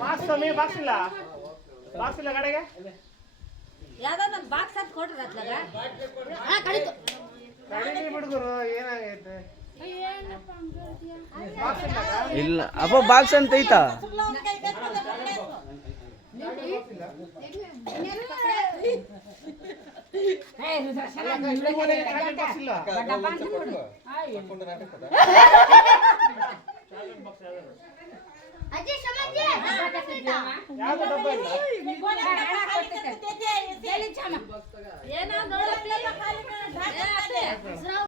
Box box ಇಲ್ಲ. Box ಇಲ್ಲ ಕಡೆಗೆ. ಯಾವ್ದೋ ಒಂದು ಬಾಕ್ಸ್ ಕೊಟ್ರ ಅತ್ಲಾಗ? ಹಾ ಕಳಿತು. ಕಡಿಮೆ ಹುಡುಗರು ಏನಾಗೈತೆ? ಇಲ್ಲ ಅಪ್ಪ ಬಾಕ್ಸ್ ಅಂತ ಐತಾ? ಅಜ್ಜಿ ಅಕ್ಕ, ಯಾವ ಯಾವ್ದು ಡಬ್ಬ ಇಲ್ಲ? ಏನಾದ್ರು